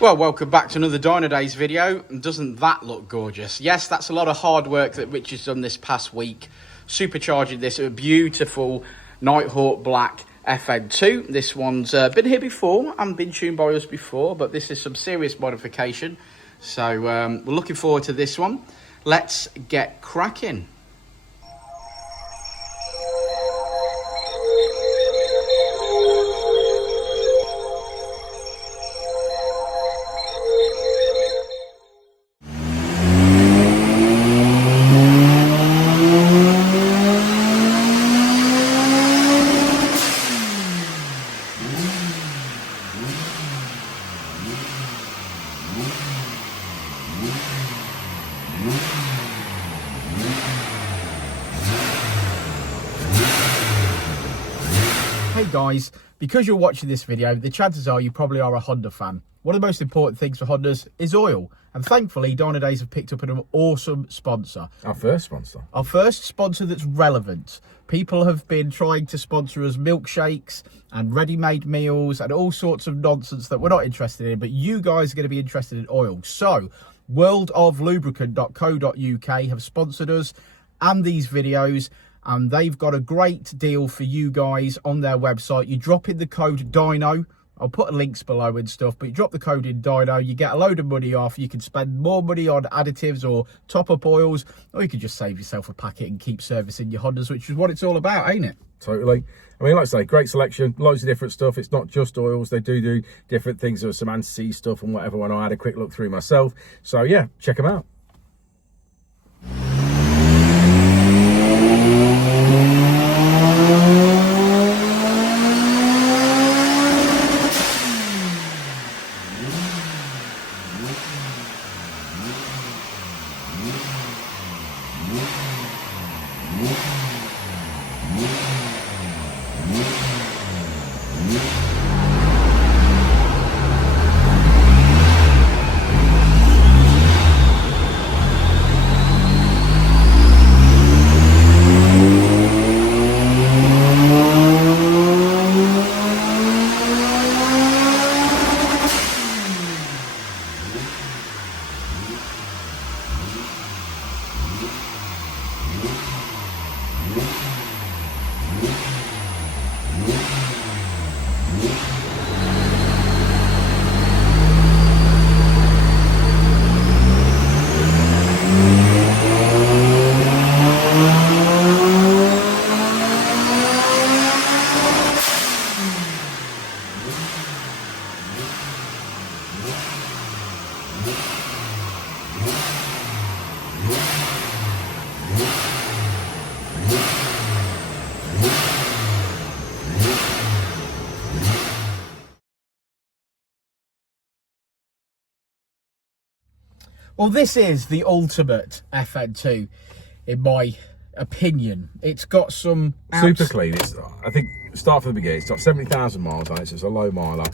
Well, welcome back to another Dynodaze video, and doesn't that look gorgeous? Yes, that's a lot of hard work that Rich has done this past week, supercharging this a beautiful Nighthawk Black FN2. This one's been here before and been tuned by us before, but this is some serious modification, so we're looking forward to this one. Let's get cracking. Hey guys, because you're watching this video, the chances are you probably are a Honda fan. One of the most important things for Hondas is oil. And thankfully, Dynodaze have picked up an awesome sponsor. Our first sponsor. Our first sponsor that's relevant. People have been trying to sponsor us milkshakes and ready-made meals and all sorts of nonsense that we're not interested in, but you guys are going to be interested in oil. So, worldoflubricant.co.uk have sponsored us and these videos, and they've got a great deal for you guys on their website. You drop in the code Dyno. I'll put links below and stuff, but you drop the code in Dyno, you get a load of money off. You can spend more money on additives or top-up oils, or you can just save yourself a packet and keep servicing your Hondas, which is what it's all about, ain't it? Totally. I mean, like I say, great selection, loads of different stuff. It's not just oils. They do different things. There's some anti-seize stuff and whatever when I had a quick look through myself. So, yeah, check them out. Well, this is the ultimate FN2, in my opinion. It's got some... Super clean. I think, start from the beginning, it's got 70,000 miles on it, so it's a low miler.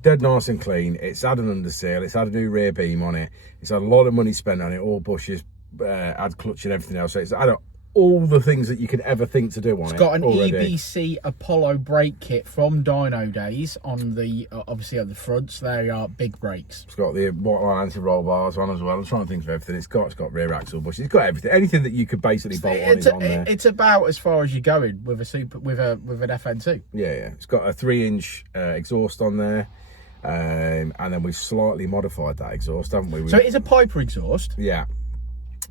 Dead nice and clean. It's had an underseal. It's had a new rear beam on it. It's had a lot of money spent on it, all bushes, had clutch and everything else. So it's had all the things that you could ever think to do on it. It's got an already. EBC Apollo brake kit from Dynodaze on the, obviously on the fronts. They are big brakes. It's got the white anti-roll bars on as well. I'm trying to think of everything. It's got rear axle bushes. It's got everything. Anything that you could basically bolt on is on there. It's about as far as you're going with an FN2. Yeah. It's got a 3-inch exhaust on there. And then we've slightly modified that exhaust, haven't we? So it is a Piper exhaust. Yeah.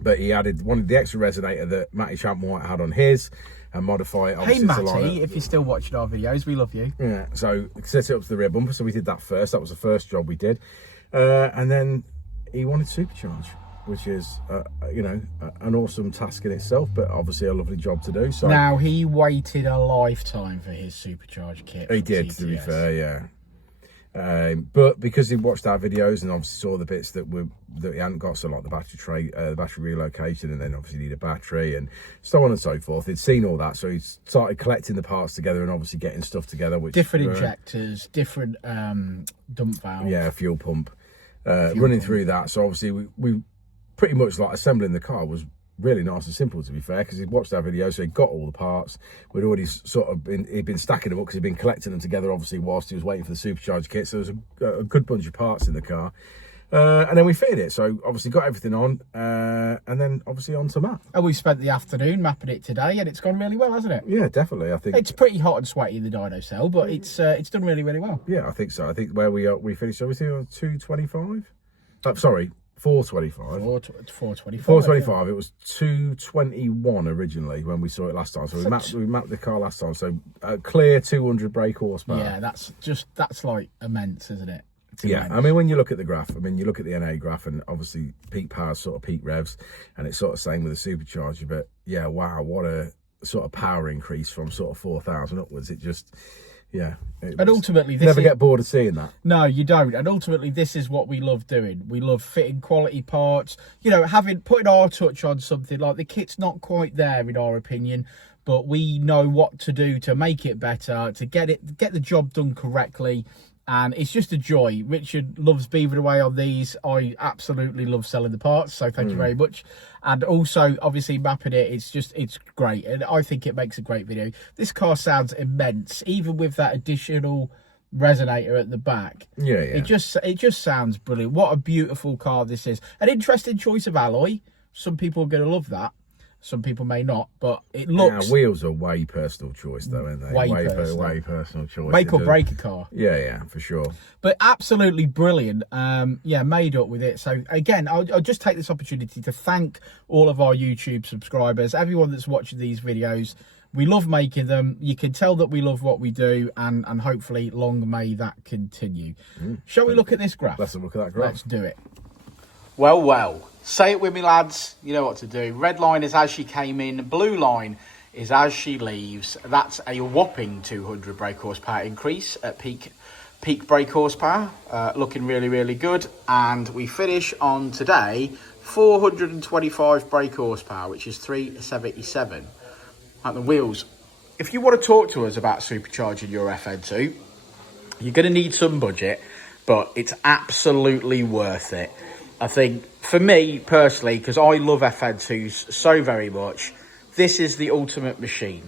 But he added one of the extra resonator that Matty Champwhite had on his and modify it. Hey Matty, if you're still watching our videos, we love you. Yeah, so set it up to the rear bumper, so we did that first. That was the first job we did. And then he wanted supercharge, which is, an awesome task in itself, but obviously a lovely job to do. So now, he waited a lifetime for his supercharge kit. He did, to be fair, yeah. But because he watched our videos and obviously saw the bits that he hadn't got, so like the battery tray, the battery relocation, and then obviously need a battery and so on and so forth. He'd seen all that, so he started collecting the parts together and obviously getting stuff together. Which different injectors, different dump valve. Yeah, fuel pump. Running through that. So obviously we pretty much like assembling the car was really nice and simple, to be fair, because he'd watched our video, so he got all the parts. We'd already sort of he'd been stacking them up because he'd been collecting them together, obviously, whilst he was waiting for the supercharger kit. So there was a good bunch of parts in the car. And then we fitted it, so obviously got everything on, and then obviously on to map. And we spent the afternoon mapping it today, and it's gone really well, hasn't it? Yeah, definitely. I think it's pretty hot and sweaty in the dyno cell, but it's done really, really well. Yeah, I think so. I think where we finished everything on 225. Sorry, 425. 425. 425. It was 221 originally when we saw it last time. So we mapped the car last time. So clear 200 brake horsepower. Yeah, that's like immense, isn't it? Yeah, I mean, when you look at the graph, I mean, you look at the NA graph, and obviously peak power, sort of peak revs, and it's sort of same with the supercharger. But yeah, wow, what a sort of power increase from sort of 4,000 upwards. It just, yeah. And ultimately, this never get bored of seeing that. No, you don't. And ultimately, this is what we love doing. We love fitting quality parts. You know, putting our touch on something. Like, the kit's not quite there in our opinion, but we know what to do to make it better, to get the job done correctly. And it's just a joy. Richard loves beavering away on these. I absolutely love selling the parts, so thank you very much. And also, obviously, mapping it, it's great. And I think it makes a great video. This car sounds immense, even with that additional resonator at the back. Yeah. It just sounds brilliant. What a beautiful car this is. An interesting choice of alloy. Some people are going to love that. Some people may not, but it looks... Yeah, wheels are way personal choice, though, aren't they? Way personal choice. Make or break a car. Yeah, for sure. But absolutely brilliant. Yeah, made up with it. So, again, I'll just take this opportunity to thank all of our YouTube subscribers, everyone that's watching these videos. We love making them. You can tell that we love what we do, and hopefully long may that continue. Shall we look at this graph? Let's look at that graph. Let's do it. Well, say it with me, lads. You know what to do. Red line is as she came in. Blue line is as she leaves. That's a whopping 200 brake horsepower increase at peak brake horsepower. Looking really, really good. And we finish on today 425 brake horsepower, which is 377. At the wheels. If you want to talk to us about supercharging your FN2, you're going to need some budget, but it's absolutely worth it. I think, for me, personally, because I love FN2s so very much, this is the ultimate machine.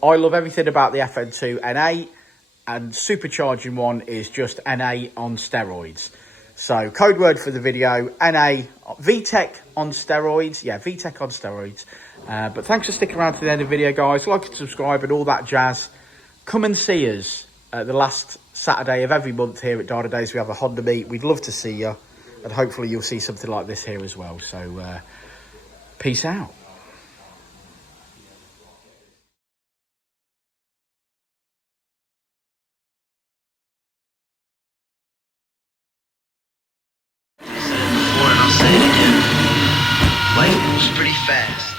I love everything about the FN2 NA, and supercharging one is just NA on steroids. So, code word for the video, NA, VTEC on steroids. Yeah, VTEC on steroids. But thanks for sticking around to the end of the video, guys. Like and subscribe and all that jazz. Come and see us the last Saturday of every month here at Dynodaze. We have a Honda meet. We'd love to see you. And hopefully you'll see something like this here as well. So, peace out. Before and I'll say it again. Life moves pretty fast.